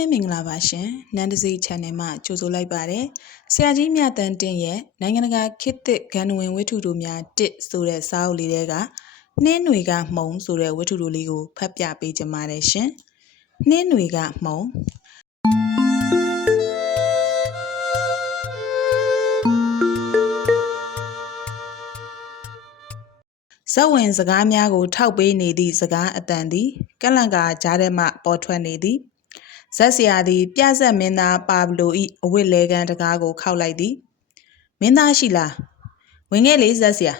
အားလုံးပဲမင်္ဂလာပါရှင်နန်းတစိ channel မှာကြိုဆိုလိုက်ပါတယ်ဆရာကြီးမြတ်တန်တင်ရဲ့နိုင်ငံတကာခေတ်သစ်ဂန္ဓဝင်ဝတ္ထုတို့များတစ်ဆိုတဲ့စာအုပ်လေးတွေကနှင်းတွေကမှုံဆိုတဲ့ဝတ္ထုတို့လေးကိုဖတ်ပြပေးကြပါတယ်ရှင်နှင်းတွေကမှုံဇဝင်စကားများကိုထောက်ပေးနေသည့်စကားအတန်သည်ကလန့်ကာကြားထဲမှပေါ်ထွက်နေသည် ဇက်ဆရာသည်ပြဆက်မင်းသားပါဘလို၏အဝတ်လဲကန်တကားကိုခောက်လိုက်သည်မင်းသားရှိလားဝင်ခဲ့လေဇက်ဆရာ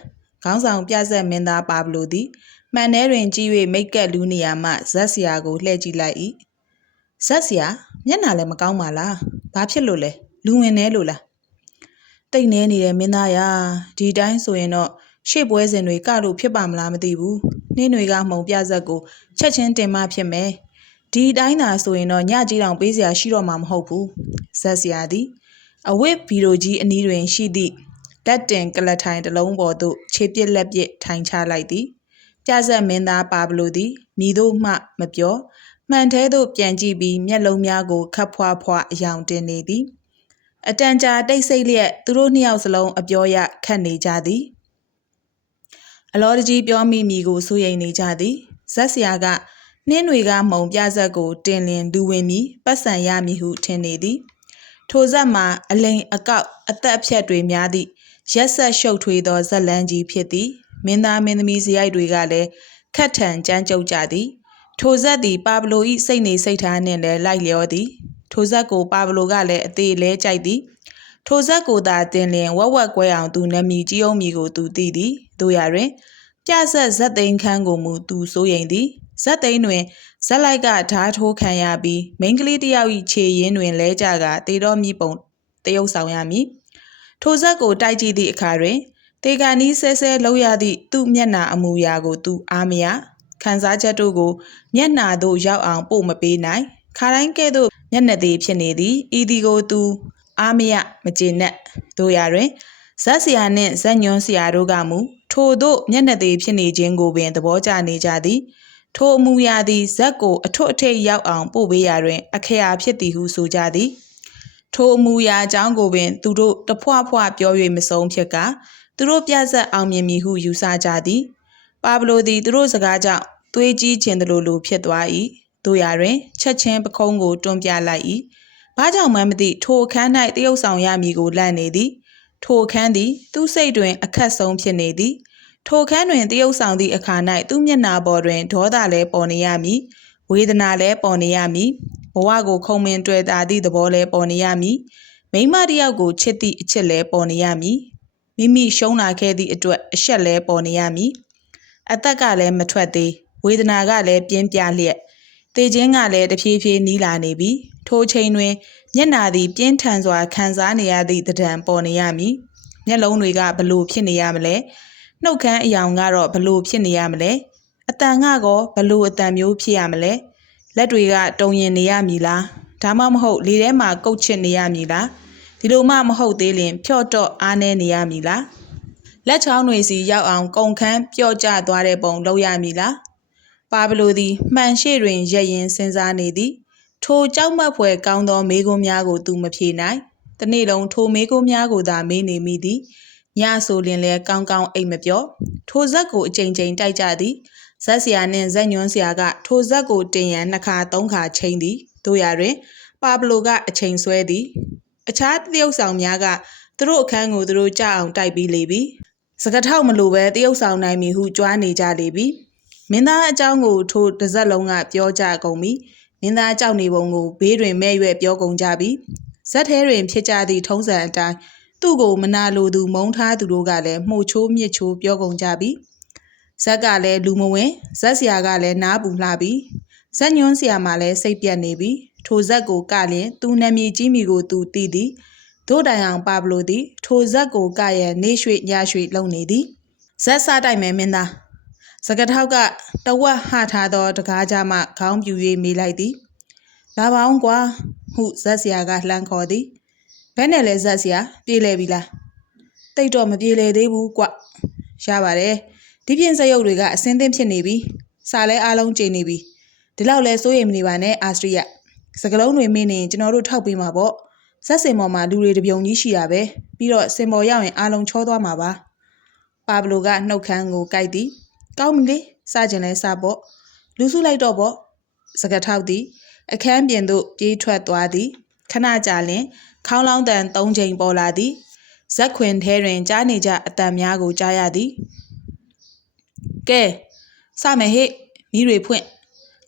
ခေါင်းဆောင်ပြဆက်မင်းသားပါဘလိုသည်မှန်ထဲတွင်ကြီး၍မိတ်ကက်လူးနေရာမှဇက်ဆရာကိုလှည့်ကြည့်လိုက်၏ဇက်ဆရာမျက်နှာလည်းမကောင်းပါလားဘာဖြစ်လို့လဲလူဝင်နေလို့လားတိတ်နေနေတယ်မင်းသားရာဒီတိုင်းဆိုရင်တော့ရှေ့ပွဲစဉ်တွေကလို့ဖြစ်ပါမလားမသိဘူးနှင်းတွေကမှုံပြဆက်ကိုချက်ချင်းတင်မှဖြစ်မယ် ဒီအတိုင်းသာဆိုရင်တော့ညကြီးတောင်ပေးစရာရှိတော့မှာမဟုတ်ဘူးဇက်စရာသည်အဝစ်ဗီရိုကြီးအနီးတွင်ရှိသည့်လက်တင်ကလထိုင်တစ်လုံးပေါ်သို့ခြေပြစ်လက်ပြစ်ထိုင်ချလိုက်သည်ပြဆက်မင်းသားပါဘလိုသည်မိတို့မှမပြောမှန်သေးသို့ပြန်ကြည့်ပြီးမျက်လုံးများကိုခတ်ဖွားဖွားအယောင်တင်နေသည်အတန်ကြာတိတ်ဆိတ်လျက်သူတို့နှစ်ယောက်စလုံးအပြောရခတ်နေကြသည်အလောတကြီးပြောမိမိကိုစိုးရိမ်နေကြသည်ဇက်စရာက နှင်းတွေကမှုံပြဆက်ကို တင်လင်လူဝင်ပြီးပတ်စံရမည်ဟုထင်နေသည်ထိုဇက်မှာအလိန်အကောက်အသက်အဖြတ်တွေများသည့်ရက်ဆက်ရှုပ်ထွေးသောဇက်လန်းကြီးဖြစ်သည်မင်းသားမင်းသမီးစရိုက်တွေကလည်းခက်ထန်ကြမ်းကြုတ်ကြသည်ထိုဇက်သည်ပါဘလို၏စိတ်နေစိတ်ထားနှင့်လည်းလိုက်လျောသည်ထိုဇက်ကိုပါဘလိုကလည်းအသေးလဲကြိုက်သည်ထိုဇက်ကိုသာတင်လင်ဝက်ဝက်ကွဲအောင်သူနမီကြီးအောင်မီကိုသူသိသည်တို့ရတွင်ပြဆက်ဇက်သိန်းခန်းကိုမူသူစိုးရိမ်သည် ဇက်သိန်းတွင်ဇက်လိုက်ကဓားထိုးခံရပြီးမိန်းကလေးတယောက်၏ခြေရင်းတွင်လဲကြကတေတော်မိပုံတရုပ်ဆောင်ရမည်ထိုဇက်ကိုတိုက်ကြည့်သည့်အခါတွင်တေကာနီးဆဲဆဲလောက်ရသည့်သူ့မျက်နာအမူအရာကိုသူအားမရခံစားချက်တို့ကိုမျက်နာသို့ရောက်အောင်ပို့မပေးနိုင်ခါတိုင်းကဲ့သို့မျက်နှာသေးဖြစ်နေသည်ဤဒီကိုသူအားမရမကျေနပ်တို့ရတွင်ဇက်ဆရာနှင့်ဇက်ညွန်းဆရာတို့ကမူထို့သို့မျက်နှာသေးဖြစ်နေခြင်းကိုပင်သဘောကျနေကြသည် ထိုအမူအရာသည်ဇက်ကို အထွတ်အထိပ်ရောက်အောင် ပို့ပေးရာတွင် အခရာဖြစ်သည်ဟုဆိုကြသည်ထိုအမူအရာအကြောင်းကိုပင် သူတို့တဖွဖွပြော၍မဆုံးဖြစ်ကသူတို့ပြဆက်အောင်မြင်မည်ဟုယူဆကြသည်ပါဘလိုသည်သူတို့စကားကြောင့်သွေးကြီးခြင်းတလိုလိုဖြစ်သွား၏တို့ရာတွင်ချက်ချင်းပခုံးကိုတွန်းပြလိုက်၏ဘာကြောင့်မှမသိထိုအခန်း၌တရုတ်ဆောင်ရမည်ကိုလန့်နေသည်ထိုခန်းသည် သူ့စိတ်တွင် အခက်ဆုံးဖြစ်နေသည် ထိုခန်းတွင်တရုတ်ဆောင်သည့်အခါ၌သူ့မျက်နာပေါ်တွင်ဒေါသလည်းပေါ်နေရမည်ဝေဒနာလည်းပေါ်နေရမည်ဘဝကိုခုံမင်တွေ့တာသည့်သဘောလည်းပေါ်နေရမည်မိမတယောက်ကိုချစ်သည့်အချစ်လည်းပေါ်နေရမည်မိမိရှုံးလာခဲ့သည့်အတွက်အရှက်လည်းပေါ်နေရမည်အသက်ကလည်းမထွက်သေးဝေဒနာကလည်းပြင်းပြလျက်တေခြင်းကလည်းတဖြည်းဖြည်းနီးလာနေပြီထိုချိန်တွင်မျက်နာသည်ပြင်းထန်စွာခံစားနေရသည့်တံပေါ်နေရမည်မျက်လုံးတွေကဘလို့ဖြစ်နေရမလဲ နှုတ်ခမ်းအယောင်ကတော့ဘလို့ဖြစ်နေရမလဲအတန်ကကောဘလို့အတန်မျိုးဖြစ်ရမလဲလက်တွေကတုံရင်နေရမည်လားဒါမှမဟုတ်လေထဲမှာကုတ်ချစ်နေရမည်လားဒီလိုမှမဟုတ်သေးရင်ဖြော့တော့အားနေနေရမည်လားလက်ချောင်းတွေစီရောက်အောင်ကုန်ခန်းပျော့ကျသွားတဲ့ပုံလုပ်ရမည်လားပါဘလိုသည်မှန်ရှိတွင်ရရင်စဉ်းစားနေသည်ထိုကြောက်မက်ဖွယ်ကောင်းသောမေးခွန်းများကိုသူမဖြေနိုင်တနေ့လုံးထိုမေးခွန်းများကိုသာမေးနေမိသည် ညဆိုလင်လဲကောင်းကောင်းအိမ်မပြောထိုဇက်ကိုအချိန်ချင်းတိုက်ကြသည်ဇက်ဆရာနှင့်ဇက်ညွန်းဆရာကထိုဇက်ကိုတင်ရန်နှစ်ခါသုံးခါချိန်သည်တို့ရတွင် ပါဘလိုကအချိန်ဆွဲသည်အခြားတရုတ်ဆောင်များကသူတို့အခန်းကိုသူတို့ကြအောင်တိုက်ပြီးလေပြီစကထောက်မလိုပဲတရုတ်ဆောင်နိုင်မည်ဟုကြွားနေကြလေပြီမင်းသားအကြောင်းကိုထိုတစ်စက်လုံးကပြောကြကုန်ပြီမင်းသားကြောက်နေပုံကိုဘေးတွင်မဲ့ရွက်ပြောကုန်ကြပြီဇက်ထဲတွင်ဖြစ်ကြသည့်ထုံးစံအတိုင်း သူ့ကိုမနာလိုသူမုန်းထားသူတို့ကလည်းမှုချိုးမြစ်ချိုးပြောကုန်ကြပြီဇက်ကလည်းလူမဝင်ဇက်ဆရာကလည်းနားပူလှပြီဇက်ညွန်းဆရာမှလည်းစိတ်ပြတ်နေပြီထိုဇက်ကိုကလျင်သူနာမည်ကြီးမိကိုသူသိသည်တို့တိုင်အောင်ပါဘလို့သည်ထိုဇက်ကိုကရန်နေရွှေညရွှေလုံနေသည်ဇက်စားတိုက်မယ်မင်းသားစကထောက်ကတဝက်ဟထားသောတကားကြမှခေါင်းပြူ၍မေးလိုက်သည်လာပါအောင်ကွာဟုဇက်ဆရာကလှမ်းခေါ်သည် ဘယ်နဲ့လဲဇက်ဆရာပြေးလဲပြီလားတိတ်တော့မပြေးလဲသေးဘူးကွရပါတယ်ဒီပြင်စရုပ်တွေကအစင်းသင်းဖြစ်နေပြီစာလဲအားလုံးကျိန်နေပြီဒီလောက်လဲစိုးရိမ်မနေပါနဲ့အာစတရိယစကလုံးတွေမင်းနေကျွန်တော်တို့ထောက်ပေးမှာပေါ့ဇက်စင်ပေါ်မှာလူတွေတပြုံကြီးရှိတာပဲပြီးတော့စင်ပေါ်ရောက်ရင်အားလုံးချောသွားမှာပါပါဘလိုကနှုတ်ခမ်းကိုကြိုက်သည်ကောင်းပြီလေစကြင်လဲစပေါ့လူစုလိုက်တော့ပေါ့စကထောက်သည်အခန်းပြင်သို့ပြေးထွက်သွားသည်ခဏကြာလျင် ခေါင်းလောင်းတန်၃ချိန်ပေါ်လာသည်ဇက်ခွင်ထဲတွင်ကြားနေကြအတန်များကိုကြားရသည်ကဲစမယ်ဟေ့မိတွေဖွင့်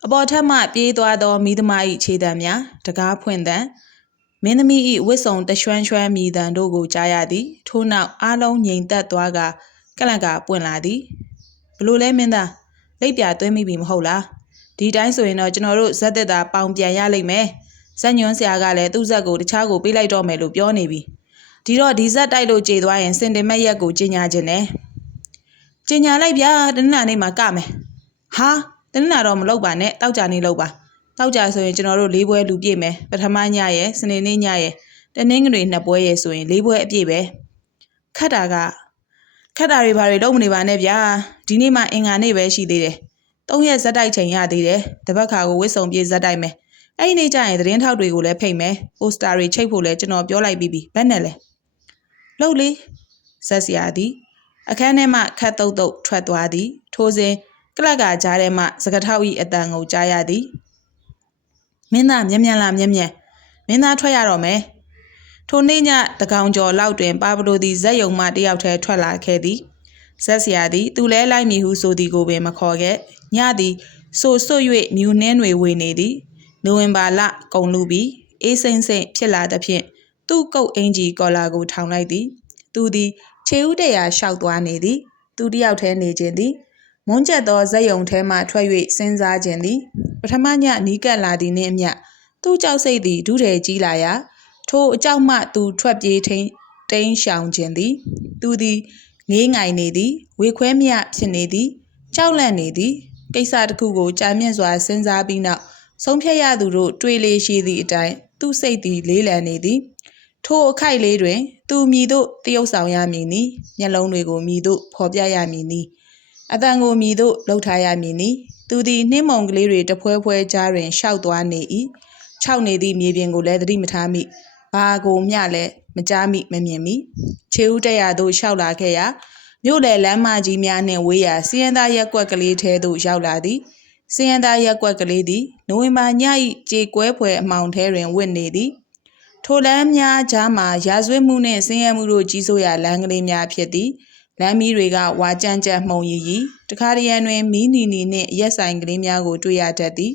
အပေါ်ထက်မှပြေးသွားသောမိသမား၏ခြေတံများတကားဖွင့်တံမင်းသမီး၏ဝစ်စုံတရွှန်းရွှန်းမြည်တံတို့ကိုကြားရသည်ထို့နောက်အားလုံးငြိမ်သက်သွားကကလန့်ကပွင့်လာသည်ဘလို့လဲမင်းသားလက်ပြသွင်းမိပြီမဟုတ်လားဒီတိုင်းဆိုရင်တော့ကျွန်တော်တို့ဇက်သက်တာပေါင်ပြန်ရလိမ့်မယ် ဇက်ညွန်းဆရာကလည်းသူ့ဇက်ကိုတခြားကိုပေးလိုက်တော့မယ်လို့ပြောနေပြီဒီတော့ဒီဇက်တိုက်လို့ကြေသွားရင်စင်တင်မဲ့ရက်ကိုကြီးညာခြင်းနဲ့ကြီးညာလိုက်ဗျာတနင်္လာနေ့မှာကမယ်ဟာတနင်္လာတော့မလုပ်ပါနဲ့တောက်ကြနေလုပ်ပါတောက်ကြဆိုရင်ကျွန်တော်တို့လေးပွဲလူပြည့်မယ်ပထမညရဲ့စနေနေ့ညရဲ့တနင်္ဂနွေနှစ်ပွဲရဲ့ဆိုရင်လေးပွဲအပြည့်ပဲခတ်တာကခတ်တာတွေဘာတွေလုံးမနေပါနဲ့ဗျာဒီနေ့မှအင်္ဂါနေ့ပဲရှိသေးတယ်သုံးရက်ဇက်တိုက်ချိန်ရသေးတယ်တပတ်ခါကိုဝစ်စုံပြေးဇက်တိုက်မယ် အဲ့ဒီနေ့ကျရင်သတင်းထောက်တွေကိုလည်းဖိတ်မယ်ပိုစတာတွေချိတ်ဖို့လည်းကျွန်တော်ပြောလိုက်ပြီးပြီဘယ်နဲ့လဲလှုပ်လေဇက်စရာသည်အခန်းထဲမှခတ်တုတ်တုတ်ထွက်သွားသည်ထိုးစဉ်ကလပ်ကကြားထဲမှစကထောက်၏အတန်ကိုကြားရသည်မင်းသားမြ мян လာမြ мян မင်းသားထွက်ရတော့မယ်ထိုနေ့ညတကောင်ကျော်လောက်တွင်ပါပလိုသည်ဇက်ယုံမှတယောက်တည်းထွက်လာခဲ့သည်ဇက်စရာသည်သူလဲလိုက်မည်ဟုဆိုသည်ကိုပင်မခေါ်ခဲ့ညသည်ဆိုဆွတ်၍မြူနှင်းတွေဝေနေသည် နိုဝင်ဘာလကုန်လူပြီးအေးစိမ့်စိမ့်ဖြစ်လာသဖြင့်သူ့ကုတ်အင်ကြီးကော်လာကိုထောင်လိုက်သည်သူသည်ခြေဥတရာလျှောက်သွားနေသည်သူတယောက်တည်းနေခြင်းသည်မွန်းကျက်သောဇက်ယုံထဲမှထွက်၍စဉ်းစားခြင်းသည်ပထမညနီးကပ်လာသည်နှင့်အမျှသူ့ကြောက်စိတ်သည်ဒုတယ်ကြီးလာရာထိုအကြောက်မှသူထွက်ပြေးထိန်တိန်ရှောင်ခြင်းသည်သူသည်ငေးငိုင်နေသည်ဝေခွဲမြဖြစ်နေသည်ကြောက်လန့်နေသည်ကိစ္စတစ်ခုကိုကြာမြင့်စွာစဉ်းစားပြီးနောက် ဆုံးဖြတ်ရသူတို့တွေးလေရှိသည့်အတိုင်းသူ့စိတ်သည်လေးလံနေသည်ထိုအခိုက်လေးတွင် သူမြည်တို့တရုပ်ဆောင်ရမည်နီမျက်လုံးတွေကိုမြည်တို့ဖော်ပြရမည်နီအတန်ကိုမြည်တို့လှုပ်ထားရမည်နီသူသည်နှင်းမုံကလေးတွေတဖွဲဖွဲကြားတွင်ရှောက်သွားနေ၏ခြောက်နေသည့်မြေပြင်ကိုလည်းသတိမထားမိဘာကိုမျှလည်းမကြားမိမမြင်မိခြေဦးတက်ရသို့ရှောက်လာခဲ့ရာမြို့လေလမ်းမကြီးများနှင့်ဝေးရာစီးရင်သားရက်ကွက်ကလေးထဲသို့ရောက်လာသည် စီးရင်သားရက်ကွက်ကလေးသည်နိုဝင်ဘာည၏ကြေကွဲဖွယ်အမောင်ထဲတွင်ဝင့်နေသည်ထိုလမ်းများကြားမှာရာဇဝတ်မှုနှင့်ဆင်းရဲမှုတို့ကြီးစိုးရာလမ်းကလေးများဖြစ်သည်လမ်းမီးတွေကဝါကြမ်းကြမ်းမှုံရီရီတခါတရံတွင်မီးနီနီနှင့်ရက်ဆိုင်ကလေးများကိုတွေ့ရတတ်သည်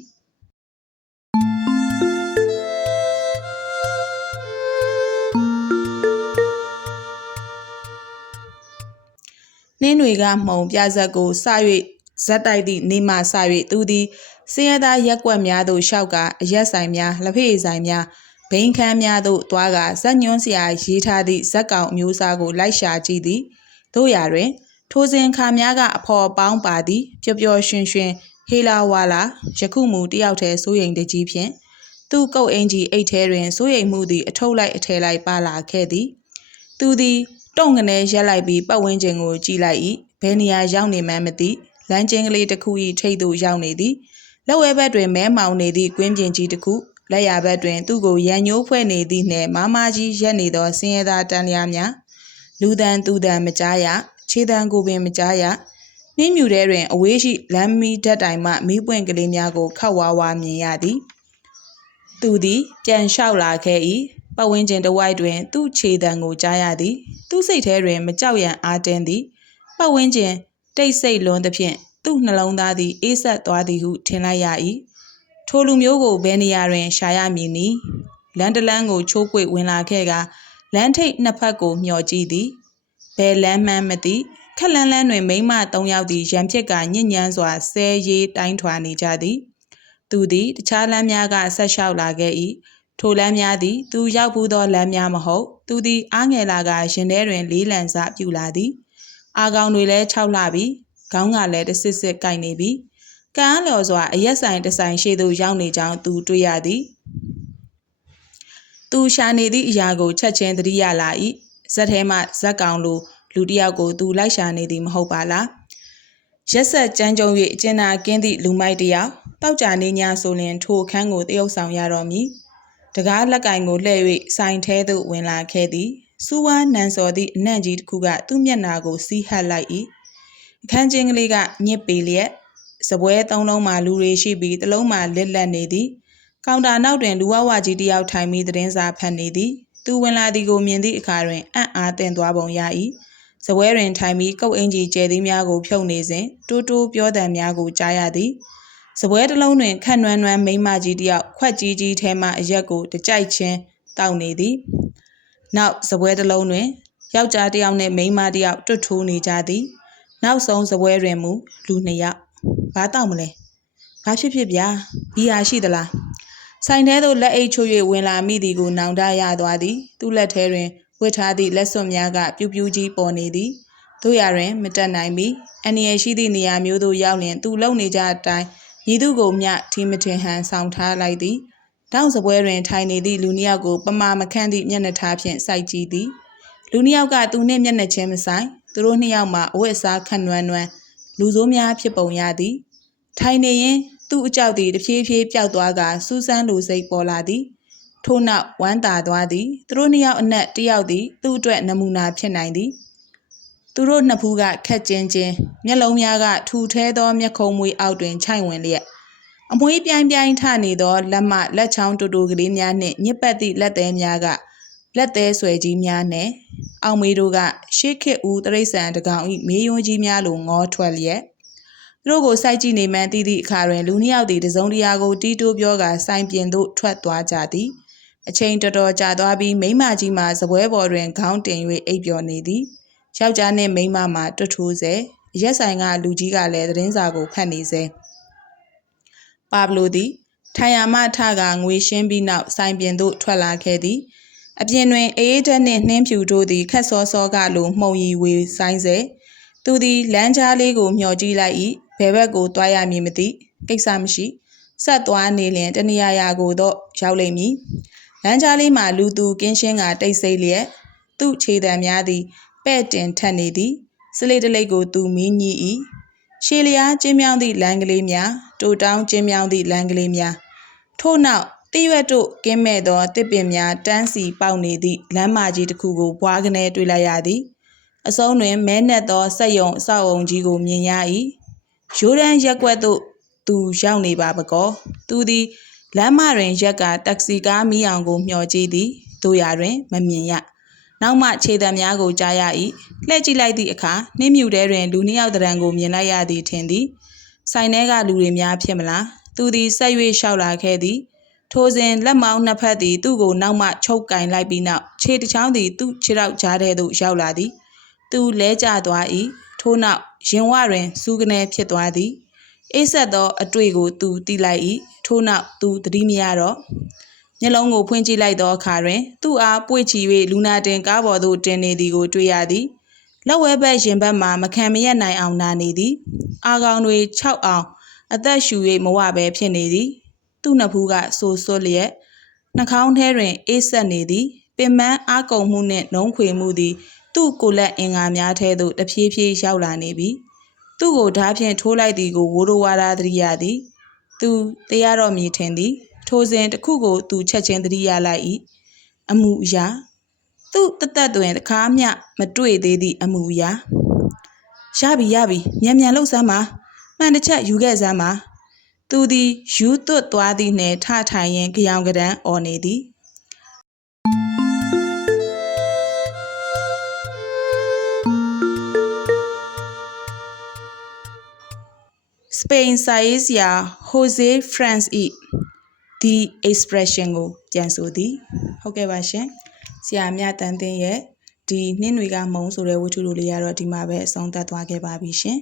နှင်းတွေကမှုံပြဆက်ကိုစ၍ ဇက်တိုက်သည့်နေမှစ၍သူသည်စင်းရသားရက်ကွက်များသို့ရှောက်ကအရက်ဆိုင်များလက်ဖေးဆိုင်များဘိန်းခမ်းများသို့တွားကဇက်ညွန်းစရာရေးထားသည့်ဇက်ကောင်အမျိုးအစားကိုလိုက်ရှာကြည့်သည်တို့ရာတွင် ထိုစဉ်ခါများကအဖော်ပေါင်းပါသည်ပျော်ပျော်ရွှင်ရွှင်ဟေလာဝါလာယခုမူတယောက်တည်းစိုးရိမ်တကြီးဖြင့်သူ့ကုတ်အင်ကြီးအိတ်ထဲတွင်စိုးရိမ်မှုသည်အထုပ်လိုက်အထဲလိုက်ပါလာခဲ့သည်သူသည်တုံကနေရက်လိုက်ပြီးပတ်ဝန်းကျင်ကိုကြည့်လိုက်၏ဘယ်နေရာရောက်နေမှန်းမသိ လမ်းကျင်းကလေးတစ်ခု၏ထိပ်သို့ရောက်နေသည်လက်ဝဲဘက်တွင်မဲမောင်နေသည့်ကွင်းပြင်ကြီးတစ်ခုလက်ရဘက်တွင်သူ့ကိုရန်ညိုးဖွဲ့နေသည့်နှင့်မာမာကြီးရက်နေသောဆင်းရဲသားတန်လျားများလူတန်သူတန်မကြားရခြေတံကိုပင်မကြားရနှင်းမြူထဲတွင်အဝေးရှိလမ်းမီဓာတ်တိုင်မှမီးပွင့်ကလေးများကိုခောက်ဝါးဝါမြင်ရသည်သူသည်ပြန်လျှောက်လာခဲ့၏ပတ်ဝန်းကျင်တစ်ဝိုက်တွင် သူ့ခြေတံကိုကြားရသည် သူ့စိတ်ထဲတွင် မကြောက်ရန်အားတင်းသည်ပတ်ဝန်းကျင် တိတ်ဆိတ်လွန်းသဖြင့်သူ့နှလုံးသားသည်အေးဆက်သွားသည်ဟုထင်လိုက်ရ၏ထိုလူမျိုးကိုဘယ်နေရာတွင်ရှာရမည်နည်းလန်တလန်းကိုချိုးကွေ့ဝင်လာခဲ့ကလမ်းထိပ်နှစ်ဖက်ကိုမျှော်ကြည့်သည်ဘယ်လမ်းမှန်းမသိခက်လန်းလန်းတွင်မိမ၃ယောက်သည်ရံဖြစ်ကညဉ့်ညမ်းစွာဆဲရေးတိုင်းထွာနေကြသည်သူသည်တခြားလမ်းများကဆက်လျှောက်လာခဲ့၏ထိုလမ်းများသည်သူရောက်ဘူးသောလမ်းများမဟုတ်သူသည်အားငယ်လာကရင်ထဲတွင်လေးလံစပြူလာသည် အာကောင်တွေလည်းခြောက်လှပြီးခေါင်းကလည်းတဆစ်ဆစ်ကိုက်နေပြီကံအားလျော်စွာအရက်ဆိုင်တဆိုင်ရှေ့သို့ရောက်နေကြောင်းသူတွေ့ရသည်သူရှာနေသည့်အရာကိုချက်ချင်းသတိရလာ၏ဇက်ထဲမှဇက်ကောင်လိုလူတစ်ယောက်ကိုသူလိုက်ရှာနေသည်မဟုတ်ပါလားရက်ဆက်ကြမ်းကြုံ၍အကျဉ်းနာကင်းသည့်လူမိုက်တစ်ယောက်တောက်ကြနေညဆိုလျင်ထိုအခန်းကိုတရုပ်ဆောင်ရတော့မည်တကားလက်ကင်ကိုလှည့်၍ဆိုင်ထဲသို့ဝင်လာခဲ့သည် စူးဝါးနန်စော်သည့်အနံ့ကြီးတစ်ခုကသူ့မျက်နှာကိုစီးဟပ်လိုက်၏အခန်းချင်းကလေးကညစ်ပေလျက်စပွဲသုံးလုံးမှလူတွေရှိပြီးတစ်လုံးမှလစ်လက်နေသည်ကောင်တာနောက်တွင်လူဝဝကြီးတစ်ယောက်ထိုင်ပြီးသတင်းစာဖတ်နေသည်သူဝင်လာသည်ကိုမြင်သည့်အခါတွင်အံ့အားသင့်သွားပုံရ၏စပွဲတွင်ထိုင်ပြီးကုတ်အင်ကြီးကျဲသည်များကိုဖြုတ်နေစဉ်တိုးတိုးပြောသံများကိုကြားရသည်စပွဲတစ်လုံးတွင်ခက်နွမ်းနွမ်းမိန်းမကြီးတစ်ယောက်ခွက်ကြီးကြီးထဲမှအရက်ကိုတကြိုက်ချင်းတောက်နေသည် နောက်စပွဲတစ်လုံးတွင်ယောက်ျားတစ်ယောက်နှင့်မိန်းမတစ်ယောက်တွတ်ထိုးနေကြသည် နောက်ဆုံးစပွဲတွင်မူလူနှစ်ယောက်ဘာတောက်မလဲဘာဖြစ်ဖြစ်ဗျာဘီယာရှိသလားဆိုင်ထဲသို့လက်အိတ်ချိုး၍ဝင်လာမိသည်ကိုနောင်တရသွားသည် သူ့လက်ထဲတွင်ဝတ်ထားသည့်လက်စွပ်များကပြူးပြူးကြီးပေါ်နေသည်တို့ရတွင်မတက်နိုင်မီအန္တရာယ်ရှိသည့်နေရာမျိုးသို့ရောက်လျင်သူလုံနေကြအတိုင်းရည်သူကိုမျှထီမထင်ဟန်ဆောင်ထားလိုက်သည် တောင်စပွဲတွင် ထိုင်နေသည့်လူနှစ်ယောက်ကို ပမာမခန့်သည့်မျက်နှာထားဖြင့် စိုက်ကြည့်သည် လူနှစ်ယောက်က သူနှင့်မျက်နှာချင်းမဆိုင် သူတို့နှစ်ယောက်မှအဝတ်အစားခန့်နွမ်းနွမ်း လူဆိုးများဖြစ်ပုံရသည် ထိုင်နေရင်သူ့အကြောက်သည် တဖြည်းဖြည်းပျောက်သွားကစူးစမ်းလိုစိတ်ပေါ်လာသည် ထို့နောက် ဝမ်းသာသွားသည် သူတို့နှစ်ယောက်အနက် တစ်ယောက်သည် သူ့အတွက်နမူနာဖြစ်နိုင်သည် သူတို့နှစ်ဖူးကခက်ကျင်းချင်း မျက်လုံးများက ထူထဲသော မျက်ခုံးမွေးအောက်တွင်ခြိုက်ဝင်လျက် အမွှေးပြိုင်ပြိုင်ထနေသောလက်မလက်ချောင်းတူတူကလေးများနှင့်ညစ်ပတ်သည့်လက်သေးများကလက်သေးဆွဲကြီးများနှင့်အောင်မေးတို့ကရှေးခေတ်ဦးတရိษံတကောင်ဤမေးယွန်းကြီးများလိုငေါထွက်လျက်သူတို့ကိုစိုက်ကြည့်နေမှန်းသိသည့်အခါတွင်လူနှစ်ယောက်သည်တစုံတရာကိုတီးတိုးပြောကာစိုင်ပြင်သို့ထွက်သွားကြသည်အချိန်တော်တော်ကြာသွားပြီးမိမကြီးမှစပွဲပေါ်တွင်ခေါင်းတင်၍အိပ်ပျော်နေသည်ယောက်ျားနှင့်မိန်းမမှတွတ်ထိုးစေရက်ဆိုင်ကလူကြီးကလည်းသတင်းစာကိုဖတ်နေစေ ပါဘလိုသည်ထိုင်ယာမထကငွေရှင်းပြီးနောက်ဆိုင်ပြင်သို့ထွက်လာခဲ့သည်အပြင်တွင်အေးတက်နှင့်နှင်းဖြူတို့သည်ခက်စောစောကလိုမှုံရီဝေဆိုင်စေသူသည်လမ်းကြားလေးကိုမျှော်ကြည့်လိုက်၏ဘယ်ဘက်ကိုတွားရမည်မသိကိစ္စမရှိဆက်သွားနေလျင်တနေရာရာကိုတော့ရောက်လိမ့်မည်လမ်းကြားလေးမှာလူသူကင်းရှင်းကတိတ်ဆိတ်လျက်သူ့ခြေတံများသည်ပဲ့တင်ထက်နေသည်စလိတ်တလိတ်ကိုသူမင်းကြီး၏ရှေလျားကျင်းမြောင်းသည့်လမ်းကလေးများ တိုတောင်းကျင်းမြောင်းသည့်လမ်းကလေးများထို့နောက်တိရွက်တို့ကင်းမဲ့သောတစ်ပင်များတန်းစီပေါက်နေသည့်လမ်းမကြီးတစ်ခုကိုဘွားကနေတွေ့လိုက်ရသည်အစုံတွင်မဲနက်သောစက်ယုံအဆောက်အုံကြီးကိုမြင်ရ၏ရိုးရန်ရက်ွက်သို့သူရောက်နေပါပကောသူသည်လမ်းမတွင်ရက်ကတက္ကစီကားမီးအောင်ကိုမျှော်ကြည့်သည်တို့ရာတွင်မမြင်ရနောက်မှခြေတံများကိုကြားရ၏လှည့်ကြည့်လိုက်သည့်အခါနှင်းမြူတဲတွင်လူနှစ်ယောက်တရံကိုမြင်လိုက်ရသည်ထင်သည် ဆိုင်ထဲကလူတွေများဖြစ်မလားသူသည်ဆက်၍လျှောက်လာခဲ့သည်ထိုစဉ်လက်မောင်းနှစ်ဖက်သည်သူ့ကိုနောက်မှချုပ်ကင်လိုက်ပြီးနောက်ခြေတစ်ချောင်းသည်သူ့ခြေထောက်ကြားထဲသို့ရောက်လာသည်သူလဲကျသွား၏ထို့နောက်ရင်ဝတွင်စူးကနေဖြစ်သွားသည်အေးဆက်သောအတွေ့ကိုသူတီးလိုက်၏ထို့နောက်သူသတိမရတော့မျက်လုံးကိုဖွင့်ကြည့်လိုက်သောအခါတွင် သူ့အားပွေ့ချီ၍လူနာတင်ကားပေါ်သို့တင်နေသည်ကိုတွေ့ရသည် လက်ဝဲဘက်ရင်ဘက်မှမခံမရနိုင်အောင်နာနေသည်အာကောင်တွေ6အောင်အသက်ရှူ၍မဝဘဲဖြစ်နေသည် သူ့နှစ်ဖူးကဆိုဆွလျက်နှာခေါင်းထဲတွင် အေးဆက်နေသည်ပင်မအားကုန်မှုနှင့်နှုံးခွေမှုသည် သူ့ကိုယ်လက်အင်္ဂါများထဲသို့တဖြည်းဖြည်းရောက်လာနေပြီသူ့ကိုဓားဖြင့်ထိုးလိုက်သည်ကိုဝိုးရိုဝါဒသတိရသည် သူတရားတော်မြည်ထင်သည် ထိုစဉ်တစ်ခုကိုသူချက်ချင်းသတိရလိုက်၏အမှုအရာ သူ့တသက်တွင်တခါမျှမတွေ့သေးသည့်အမှုအရာရပြီရပြီမြန်မြန်လှုပ်စမ်းပါမှန်တစ်ချက်ယူခဲ့စမ်းပါသူသည်ယူသွတ်သွားသည့်နှင့်ထထိုင်ရင်ကြောင်ကဒန်းអော်နေသည်စပိန်စာရေးဆရာဟိုဇေဖရန့်စ်၏ the expression ကိုပြန်ဆိုသည်ဟုတ်ကဲ့ပါရှင် ဆရာမြတန်သိန်းရဲ့ဒီနှင်းတွေကမုံဆိုတဲ့ဝတ္ထုတို့လေးကတော့ဒီမှာပဲအဆုံးသတ်သွားခဲ့ပါပြီရှင်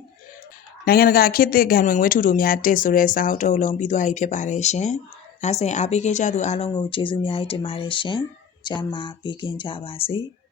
နိုင်ငံတကာခေတ်သစ်ဂန်ဝင်ဝတ္ထုတို့များတစ်ဆိုတဲ့စာအုပ်တုပ်လုံးပြီးသွားပြီဖြစ်ပါတယ်ရှင်။ဒါဆိုရင်အားပေးခဲ့ကြသူအားလုံးကိုကျေးဇူးအများကြီးတင်ပါတယ်ရှင်။ကျမ်းမာပေးကင်းကြပါစေ။